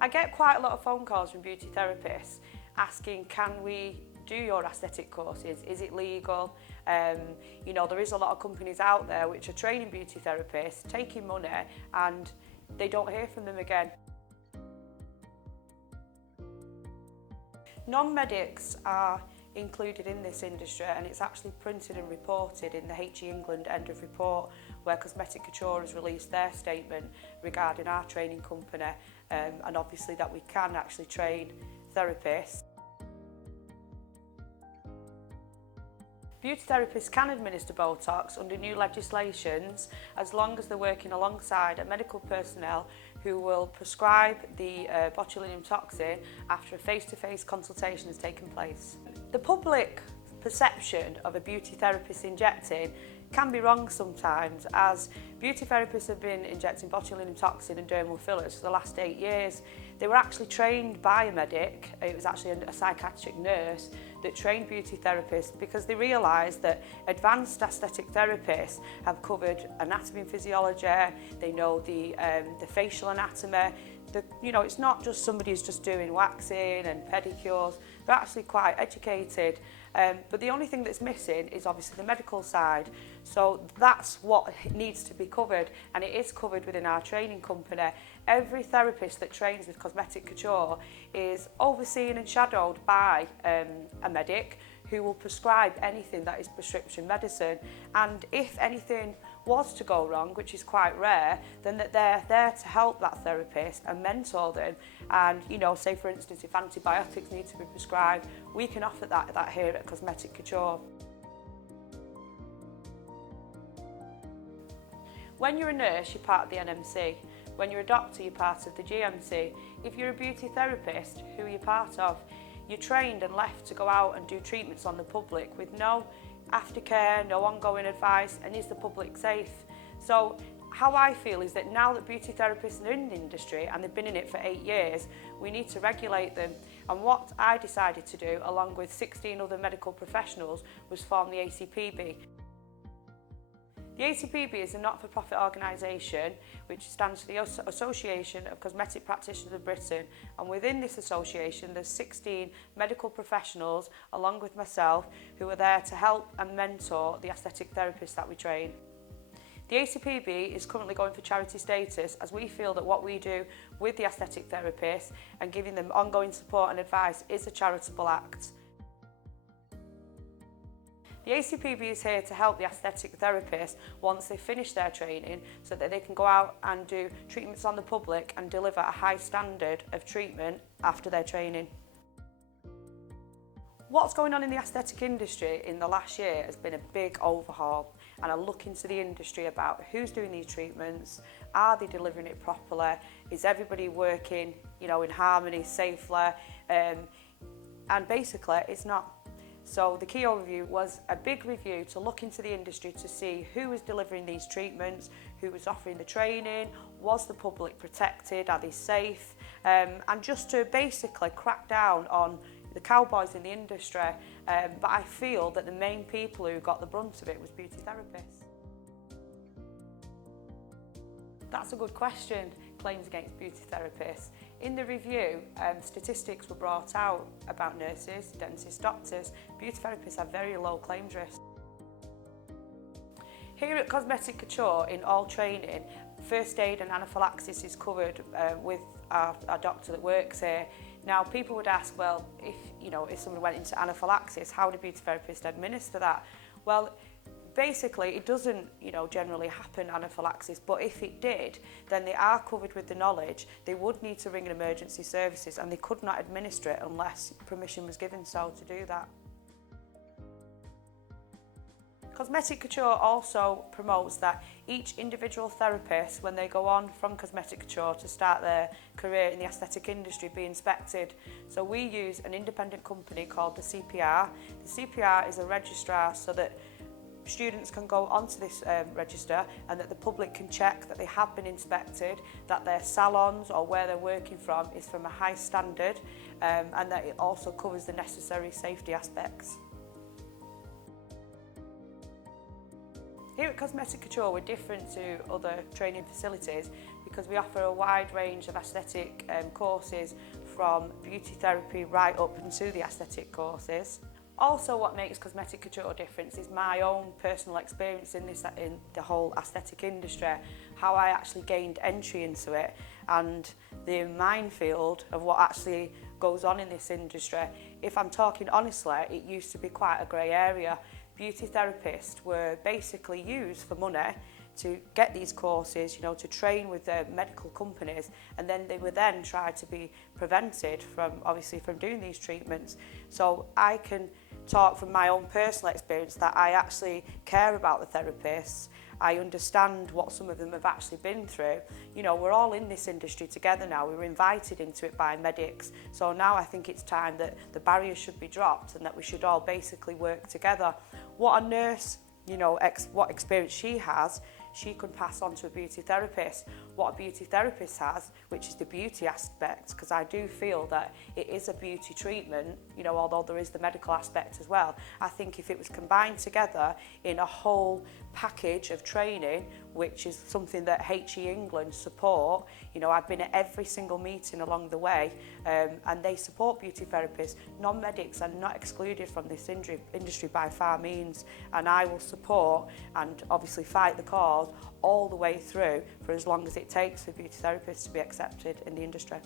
I get quite a lot of phone calls from beauty therapists asking, can we do your aesthetic courses? Is it legal? You know, there is a lot of companies out there which are training beauty therapists, taking money, and they don't hear from them again. Non-medics are included in this industry, and it's actually printed and reported in the HE England end of report, where Cosmetic Couture has released their statement regarding our training company, and obviously that we can actually train therapists. Beauty therapists can administer Botox under new legislations as long as they're working alongside a medical personnel who will prescribe the botulinum toxin after a face-to-face consultation has taken place. The public perception of a beauty therapist injecting can be wrong sometimes, as beauty therapists have been injecting botulinum toxin and dermal fillers for the last 8 years. They were actually trained by a medic. It was actually a psychiatric nurse that trained beauty therapists, because they realised that advanced aesthetic therapists have covered anatomy and physiology, they know the facial anatomy. You know, it's not just somebody who's just doing waxing and pedicures. They're actually quite educated. But the only thing that's missing is obviously the medical side. So that's what needs to be covered, and it is covered within our training company. Every therapist that trains with Cosmetic Couture is overseen and shadowed by a medic who will prescribe anything that is prescription medicine. And if anything was to go wrong, which is quite rare, then that they're there to help that therapist and mentor them. And, you know, say for instance, if antibiotics need to be prescribed, we can offer that here at Cosmetic Couture. When you're a nurse, you're part of the NMC. When you're a doctor, you're part of the GMC. If you're a beauty therapist, who are you part of? You're trained and left to go out and do treatments on the public with no aftercare, no ongoing advice, and is the public safe? So how I feel is that now that beauty therapists are in the industry, and they've been in it for 8 years, we need to regulate them. And what I decided to do, along with 16 other medical professionals, was form the ACPB. The ACPB is a not-for-profit organisation which stands for the Association of Cosmetic Practitioners of Britain, and within this association there's 16 medical professionals along with myself who are there to help and mentor the aesthetic therapists that we train. The ACPB is currently going for charity status, as we feel that what we do with the aesthetic therapists and giving them ongoing support and advice is a charitable act. The ACPB is here to help the aesthetic therapists once they finish their training, so that they can go out and do treatments on the public and deliver a high standard of treatment after their training. What's going on in the aesthetic industry in the last year has been a big overhaul, and I look into the industry about who's doing these treatments, are they delivering it properly, is everybody working, you know, in harmony, safely, and basically it's not. So the key overview was a big review to look into the industry to see who was delivering these treatments, who was offering the training, was the public protected, are they safe, and just to basically crack down on the cowboys in the industry. But I feel that the main people who got the brunt of it was beauty therapists. That's a good question, claims against beauty therapists. In the review, statistics were brought out about nurses, dentists, doctors. Beauty therapists have very low claims risk. Here at Cosmetic Couture, in all training, first aid and anaphylaxis is covered with our doctor that works here. Now, people would ask, well, if someone went into anaphylaxis, how do beauty therapists administer that? Well, basically, it doesn't, generally happen, anaphylaxis, but if it did, then they are covered with the knowledge. They would need to ring in emergency services, and they could not administer it unless permission was given so to do that. Cosmetic Couture also promotes that each individual therapist, when they go on from Cosmetic Couture to start their career in the aesthetic industry, be inspected. So we use an independent company called the CPR. The CPR is a registrar so that students can go onto this register, and that the public can check that they have been inspected, that their salons or where they're working from is from a high standard, and that it also covers the necessary safety aspects. Here at Cosmetic Couture, we're different to other training facilities because because we offer a wide range of aesthetic courses from beauty therapy right up into the aesthetic courses. Also, what makes Cosmetic Couture different is my own personal experience in the whole aesthetic industry, how I actually gained entry into it, and the minefield of what actually goes on in this industry. If I'm talking honestly, it used to be quite a grey area. Beauty therapists were basically used for money to get these courses, you know, to train with the medical companies, and then they were then tried to be prevented from, obviously, from doing these treatments. So I can talk from my own personal experience that I actually care about the therapists. I understand what some of them have actually been through. You know, we're all in this industry together now. We were invited into it by medics. So now I think it's time that the barriers should be dropped and that we should all basically work together. What a nurse, you know, what experience she has, she could pass on to a beauty therapist. What a beauty therapist has, which is the beauty aspect, because I do feel that it is a beauty treatment, you know, although there is the medical aspect as well. I think if it was combined together in a whole package of training, which is something that HE England support, you know, I've been at every single meeting along the way, and they support beauty therapists. Non-medics are not excluded from this industry by far means, and I will support and obviously fight the cause all the way through for as long as it takes for beauty therapists to be accepted in the industry.